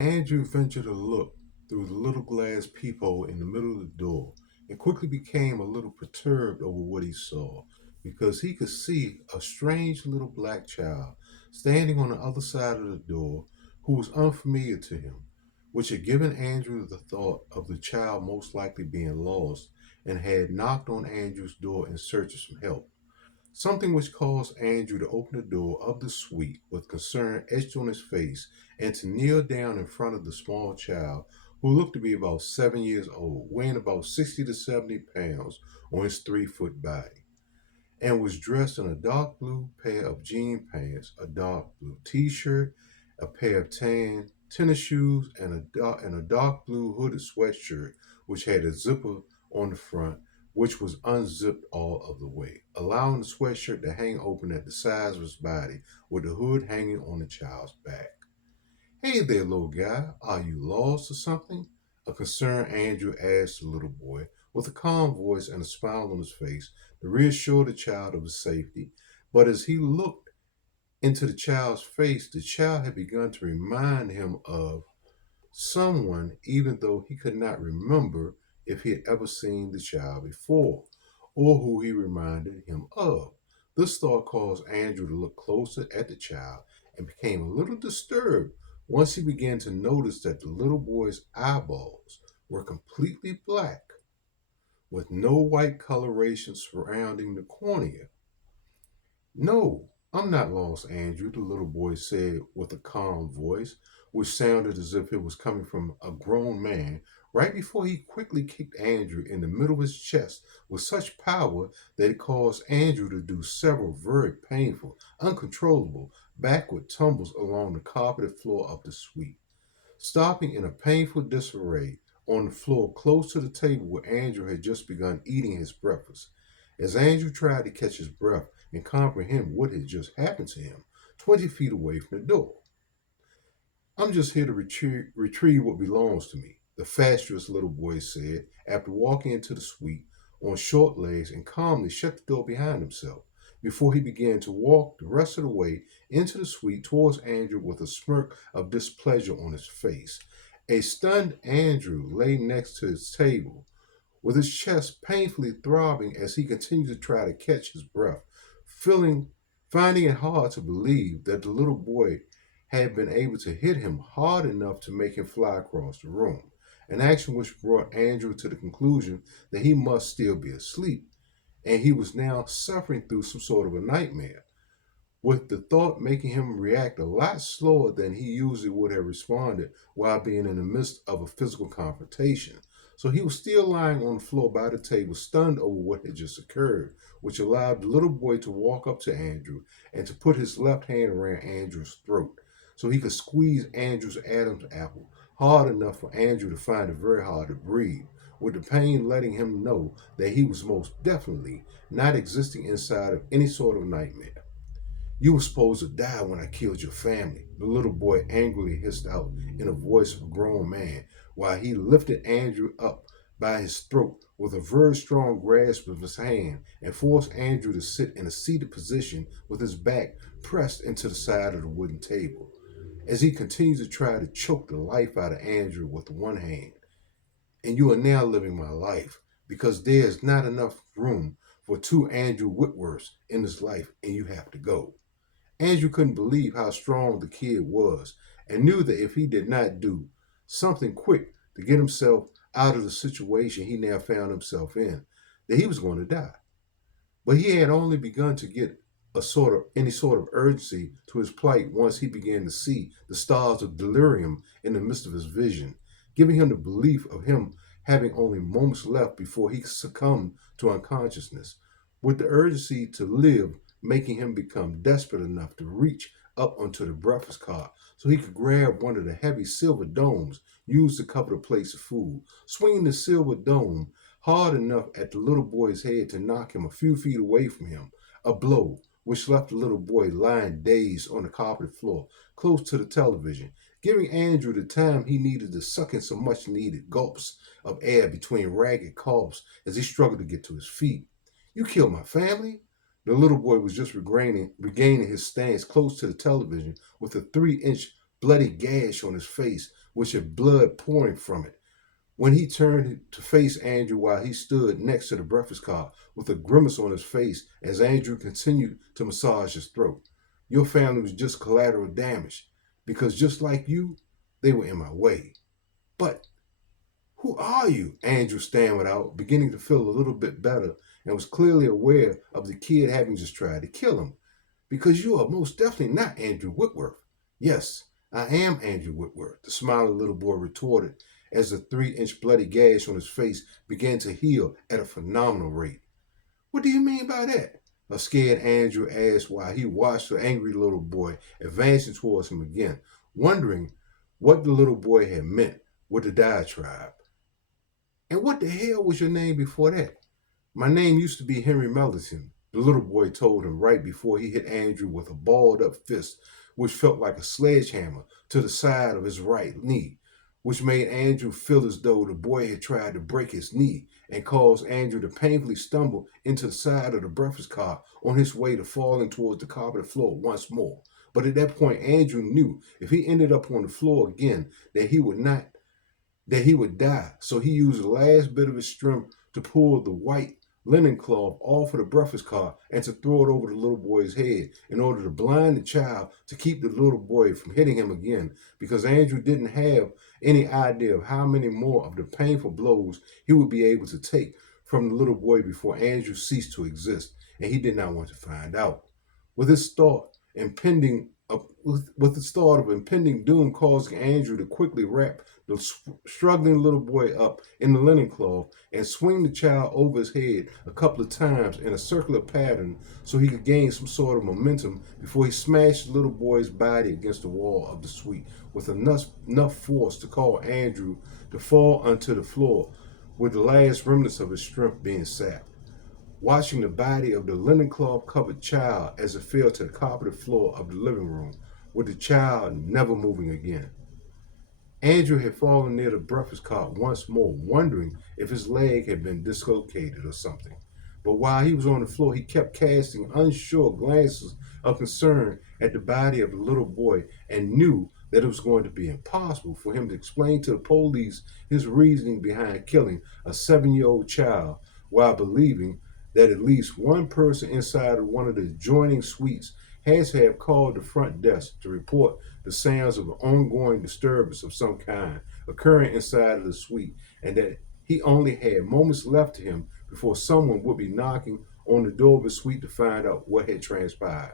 Andrew ventured a look through the little glass peephole in the middle of the door and quickly became a little perturbed over what he saw because he could see a strange little black child standing on the other side of the door who was unfamiliar to him, which had given Andrew the thought of the child most likely being lost and had knocked on Andrew's door in search of some help. Something which caused Andrew to open the door of the suite with concern etched on his face and to kneel down in front of the small child, who looked to be about 7 years old, weighing about 60 to 70 pounds on his 3 foot body, and was dressed in a dark blue pair of jean pants, a dark blue t shirt, a pair of tan tennis shoes, and a dark blue hooded sweatshirt, which had a zipper on the front, which was unzipped all of the way, allowing the sweatshirt to hang open at the sides of his body, with the hood hanging on the child's back. Hey there, little guy, are you lost or something? A concerned Andrew asked the little boy, with a calm voice and a smile on his face to reassure the child of his safety. But as he looked into the child's face, the child had begun to remind him of someone, even though he could not remember if he had ever seen the child before or who he reminded him of. This thought caused Andrew to look closer at the child and became a little disturbed once he began to notice that the little boy's eyeballs were completely black with no white coloration surrounding the cornea. No, I'm not lost, Andrew, the little boy said with a calm voice, which sounded as if it was coming from a grown man, right before he quickly kicked Andrew in the middle of his chest with such power that it caused Andrew to do several very painful, uncontrollable backward tumbles along the carpeted floor of the suite, stopping in a painful disarray on the floor close to the table where Andrew had just begun eating his breakfast. As Andrew tried to catch his breath and comprehend what had just happened to him, 20 feet away from the door. I'm just here to retrieve what belongs to me, the fatuous little boy said after walking into the suite on short legs and calmly shut the door behind himself before he began to walk the rest of the way into the suite towards Andrew with a smirk of displeasure on his face. A stunned Andrew lay next to his table, with his chest painfully throbbing as he continued to try to catch his breath, feeling finding it hard to believe that the little boy had been able to hit him hard enough to make him fly across the room, an action which brought Andrew to the conclusion that he must still be asleep, and he was now suffering through some sort of a nightmare, with the thought making him react a lot slower than he usually would have responded while being in the midst of a physical confrontation. So he was still lying on the floor by the table, stunned over what had just occurred, which allowed the little boy to walk up to Andrew and to put his left hand around Andrew's throat so he could squeeze Andrew's Adam's apple hard enough for Andrew to find it very hard to breathe, with the pain letting him know that he was most definitely not existing inside of any sort of nightmare. You were supposed to die when I killed your family, the little boy angrily hissed out in a voice of a grown man, while he lifted Andrew up by his throat with a very strong grasp of his hand and forced Andrew to sit in a seated position with his back pressed into the side of the wooden table, as he continued to try to choke the life out of Andrew with one hand. And you are now living my life because there is not enough room for two Andrew Whitworths in this life, and you have to go. Andrew couldn't believe how strong the kid was and knew that if he did not do something quick to get himself out of the situation he now found himself in, that he was going to die. But he had only begun to get any sort of urgency to his plight once he began to see the stars of delirium in the midst of his vision, giving him the belief of him having only moments left before he succumbed to unconsciousness, with the urgency to live making him become desperate enough to reach up onto the breakfast cart so he could grab one of the heavy silver domes used to cover the plates of food, swinging the silver dome hard enough at the little boy's head to knock him a few feet away from him, a blow which left the little boy lying dazed on the carpeted floor close to the television, giving Andrew the time he needed to suck in some much needed gulps of air between ragged coughs as he struggled to get to his feet. You killed my family? The little boy was just regaining his stance close to the television with a 3-inch bloody gash on his face, which had blood pouring from it. When he turned to face Andrew while he stood next to the breakfast car with a grimace on his face as Andrew continued to massage his throat. Your family was just collateral damage because just like you, they were in my way. But who are you? Andrew stammered out, beginning to feel a little bit better and was clearly aware of the kid having just tried to kill him. Because you are most definitely not Andrew Whitworth. Yes, I am Andrew Whitworth, the smiling little boy retorted as the 3-inch bloody gash on his face began to heal at a phenomenal rate. What do you mean by that? A scared Andrew asked while he watched the angry little boy advancing towards him again, wondering what the little boy had meant with the diatribe. And what the hell was your name before that? My name used to be Henry Mellerton, the little boy told him right before he hit Andrew with a balled up fist, which felt like a sledgehammer to the side of his right knee, which made Andrew feel as though the boy had tried to break his knee and caused Andrew to painfully stumble into the side of the breakfast car on his way to falling towards the carpeted floor once more. But at that point, Andrew knew if he ended up on the floor again, that he would die. So he used the last bit of his strength to pull the white linen cloth off of the breakfast car and to throw it over the little boy's head in order to blind the child to keep the little boy from hitting him again, because Andrew didn't have any idea of how many more of the painful blows he would be able to take from the little boy before Andrew ceased to exist, and he did not want to find out. With this thought impending with the thought of impending doom causing Andrew to quickly wrap the struggling little boy up in the linen cloth and swing the child over his head a couple of times in a circular pattern so he could gain some sort of momentum before he smashed the little boy's body against the wall of the suite with enough force to cause Andrew to fall onto the floor with the last remnants of his strength being sapped. Watching the body of the linen cloth covered child as it fell to the carpeted floor of the living room, with the child never moving again. Andrew had fallen near the breakfast cart once more, wondering if his leg had been dislocated or something. But while he was on the floor, he kept casting unsure glances of concern at the body of the little boy and knew that it was going to be impossible for him to explain to the police his reasoning behind killing a 7-year-old child while believing that at least one person inside of one of the adjoining suites has to have called the front desk to report the sounds of an ongoing disturbance of some kind occurring inside of the suite, and that he only had moments left to him before someone would be knocking on the door of his suite to find out what had transpired.